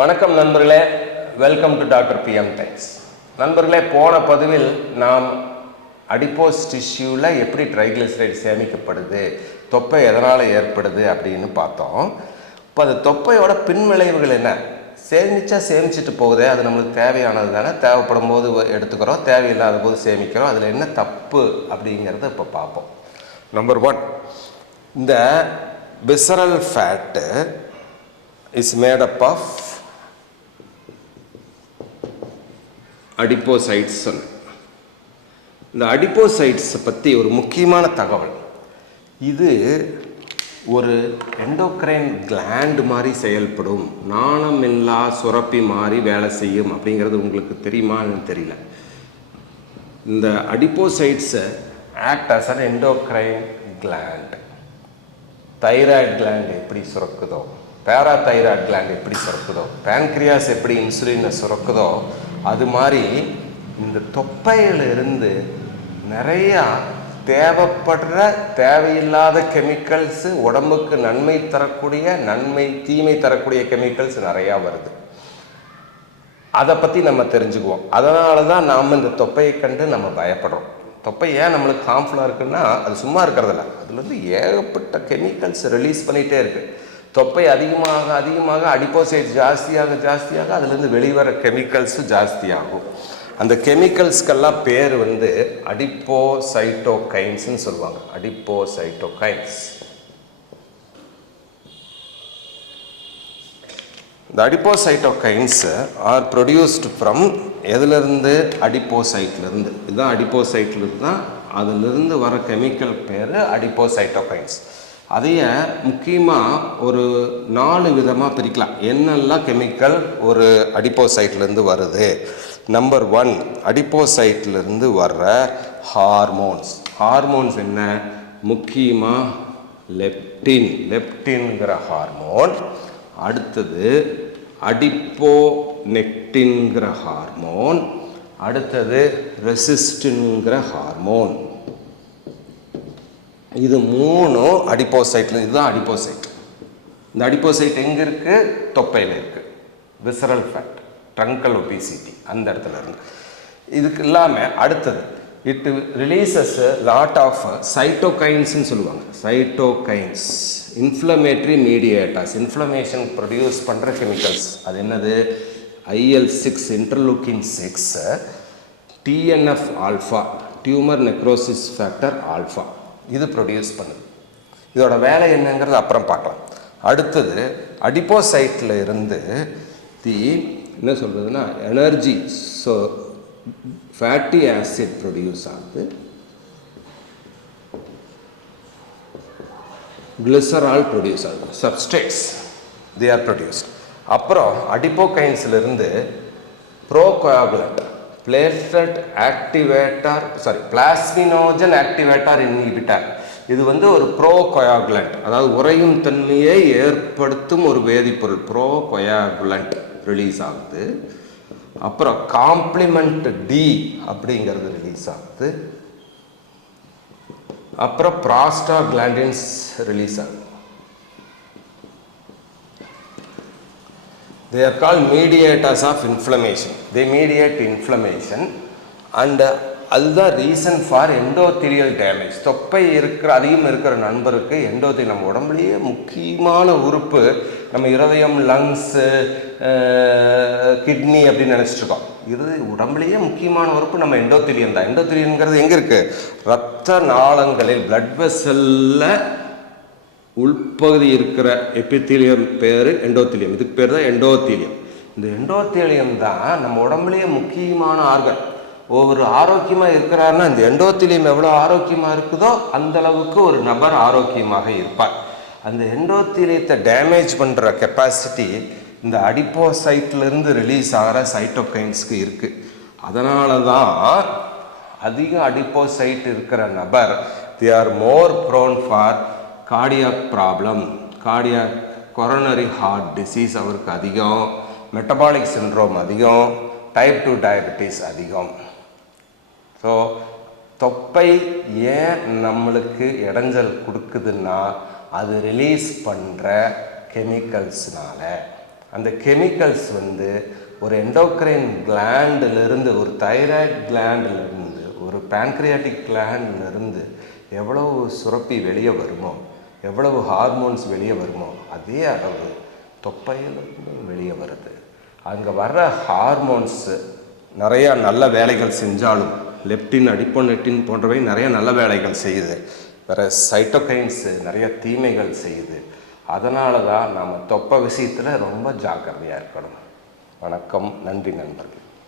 வணக்கம் நண்பர்களே, welcome to doctor PM times. நண்பர்களே, போன பதிவில் நாம் அடிப்போஸ் டிஷ்யூவில் எப்படி ட்ரைக்ளிசரைட் சேமிக்கப்படுது, தொப்பை எதனால் ஏற்படுது அப்படின்னு பார்த்தோம். இப்போ அது தொப்பையோட பின்விளைவுகள் என்ன? சேமிச்சுட்டு போகுதே, அது நம்மளுக்கு தேவையானது தானே, தேவைப்படும் போது எடுத்துக்கிறோம், தேவையில்லாத போது சேமிக்கிறோம், அதில் என்ன தப்பு அப்படிங்கிறத இப்போ பார்ப்போம். நம்பர் 1, இந்த visceral fat is made up of adipocytes. இந்த அடிப்போசைட்ஸ் பற்றி ஒரு முக்கியமான தகவல், இது ஒரு எண்டோக்ரைன் கிளாண்ட் மாதிரி செயல்படும், நாணமில்லா சுரப்பி மாதிரி வேலை செய்யும் அப்படிங்கிறது உங்களுக்கு தெரியுமான்னு தெரியல. இந்த அடிப்போசைட்ஸை act as an endocrine gland. Thyroid gland எப்படி சுரக்குதோ, பேராதைராய்டு கிளாண்ட் எப்படி சுரக்குதோ, பேன்க்ரியாஸ் எப்படி இன்சுலினை சுரக்குதோ, அது மாதிரி இந்த தொப்பையிலிருந்து நிறையா தேவைப்படுற தேவையில்லாத கெமிக்கல்ஸு, உடம்புக்கு நன்மை தரக்கூடிய தீமை தரக்கூடிய கெமிக்கல்ஸ் நிறையா வருது. அதை பற்றி நம்ம தெரிஞ்சுக்குவோம். அதனால தான் நாம் இந்த தொப்பையை கண்டு நம்ம பயப்படுறோம். தொப்பை ஏன் நம்மளுக்கு ஹார்ம்ஃபுல்லாக இருக்குன்னா, அது சும்மா இருக்கிறதில்ல, அதுலேருந்து ஏகப்பட்ட கெமிக்கல்ஸ் ரிலீஸ் பண்ணிகிட்டே இருக்குது. தொப்பை அதிகமாக அடிப்போசைட் ஜாஸ்தியாக அதுலேருந்து வெளிவர கெமிக்கல்ஸு ஜாஸ்தியாகும். அந்த கெமிக்கல்ஸ்க்கெல்லாம் பேர் அடிப்போசைட்டோகைன்ஸ்ன்னு சொல்லுவாங்க. அடிப்போசைட்டோகைன்ஸ். இந்த அடிப்போசைட்டோகைன்ஸ் ஆர் ப்ரொடியூஸ்டு ஃப்ரம் எதுலேருந்து? அடிப்போசைட்லேருந்து. இதுதான் அடிப்போசைட்லேருந்து தான், அதிலிருந்து வர கெமிக்கல் பேர் அடிப்போசைட்டோகைன்ஸ். அதைய முக்கியமாக ஒரு 4 விதமாக பிரிக்கலாம். என்னெல்லாம் கெமிக்கல் ஒரு அடிப்போசைட்லேருந்து வருது? நம்பர் 1, அடிப்போசைட்லேருந்து வர்ற ஹார்மோன்ஸ். ஹார்மோன்ஸ் என்ன? முக்கியமாக லெப்டின்ங்கிற ஹார்மோன். அடுத்தது அடிப்போனெக்டின்ங்கிற ஹார்மோன். அடுத்தது ரெசிஸ்டின்ங்கிற ஹார்மோன். இது 3 அடிப்போசைட்ல. இதுதான் அடிப்போசைட். இந்த அடிப்போசைட் எங்கே இருக்குது? தொப்பையில் இருக்குது. விசரல் ஃபேட், ட்ரங்கல் ஒபிசிட்டி, அந்த இடத்துல இருந்து. இதுக்கு இல்லாமல் அடுத்தது இட் ரிலீசஸ் லாட் ஆஃப் சைட்டோகைன்ஸ்ன்னு சொல்லுவாங்க. Cytokines inflammatory mediators, inflammation produce பண்ணுற கெமிக்கல்ஸ். அது என்னது? IL-6, interleukin 6, TNF alpha, tumour necrosis factor alpha, இது ப்ரொடியூஸ் பண்ணுது. இதோட வேலை என்னங்கிறது அப்புறம் பார்க்கலாம். அடுத்தது அடிப்போசைட்டில் இருந்து என்ன சொல்கிறதுனா energy, so fatty acid produce ஆகுது, கிளிசரால் ப்ரொடியூஸ் ஆகுது, சப்ஸ்ட்ரேட்ஸ் தே ஆர் ப்ரொடியூஸ்ட். அப்புறம் அடிப்போகைன்ஸிலிருந்து procoagulant, platelet activator, plasminogen activator inhibitor. இது ஒரு ப்ரோகோயாகுலண்ட், அதாவது உறையும் தன்மையை ஏற்படுத்தும் ஒரு வேதிப்பொருள். ப்ரோகோயாகுலண்ட் ரிலீஸ் ஆகுது. அப்புறம் காம்ப்ளிமெண்ட் டி அப்படிங்கிறது ரிலீஸ் ஆகுது. அப்புறம் ப்ராஸ்டாகிளாண்டின்ஸ் ரிலீஸ் ஆகுது. They are called mediators of inflammation. They mediate inflammation and அதுதான் ரீசன் ஃபார் எண்டோதீலியல் டேமேஜ். தொப்பை அதிகம் இருக்கிற நண்பருக்கு எண்டோதீலியம், நம்ம உடம்புலேயே முக்கியமான உறுப்பு, நம்ம இருதயம், லங்ஸு, கிட்னி அப்படின்னு நினச்சிட்ருக்கோம். இது உடம்புலேயே முக்கியமான உறுப்பு நம்ம எண்டோதீலியம் தான். எண்டோதீலியம்ங்கிறது எங்கே இருக்குது? இரத்த நாளங்களில், பிளட் வெசலில் உள்பகுதி இருக்கிற எபித்தீலியம் பேர் எண்டோதீலியம். இதுக்கு பேர் தான் எண்டோதீலியம். இந்த எண்டோதீலியம் தான் நம்ம உடம்புலேயே முக்கியமான ஆர்கன். ஒவ்வொரு ஆரோக்கியமாக இருக்கிறாருன்னா இந்த எண்டோதீலியம் எவ்வளோ ஆரோக்கியமாக இருக்குதோ அந்த அளவுக்கு ஒரு நபர் ஆரோக்கியமாக இருப்பார். அந்த எண்டோதீலியத்தை டேமேஜ் பண்ணுற கெப்பாசிட்டி இந்த அடிப்போசைட்லேருந்து ரிலீஸ் ஆகிற சைட்டோகைன்ஸ்க்கு இருக்குது. அதனால தான் அதிக அடிப்போசைட் இருக்கிற நபர் they are more prone for cardiac problem, cardiac coronary heart disease அவருக்கு அதிகம், மெட்டபாலிக் சிண்ட்ரோம் அதிகம், டைப் 2 டயபெட்டிஸ் அதிகம். ஸோ தொப்பை ஏன் நம்மளுக்கு இடைஞ்சல் கொடுக்குதுன்னா அது ரிலீஸ் பண்ணுற கெமிக்கல்ஸ்னால. அந்த கெமிக்கல்ஸ் வந்து ஒரு எண்டோக்ரைன் கிளாண்டிலிருந்து, ஒரு தைராய்டு கிளாண்டிலிருந்து, ஒரு பேன்க்ரியாட்டிக் கிளாண்டிலிருந்து எவ்வளவு சுரப்பி வெளியே வருமோ, எவ்வளவு ஹார்மோன்ஸ் வெளியே வருமோ, அதே அளவு தொப்பையிலிருந்து வெளியே வருது. அங்கே வர்ற ஹார்மோன்ஸு நிறையா நல்ல வேலைகள் செஞ்சாலும், லெப்டின், அடிப்போனெட்டின் போன்றவை நிறைய நல்ல வேலைகள் செய்யுது. வேறு சைட்டோகைன்ஸு நிறைய தீமைகள் செய்யுது. அதனால தான் நம்ம தொப்பை விஷயத்தில் ரொம்ப ஜாக்கிரதையாக இருக்கணும். வணக்கம், நன்றி நண்பர்கள்.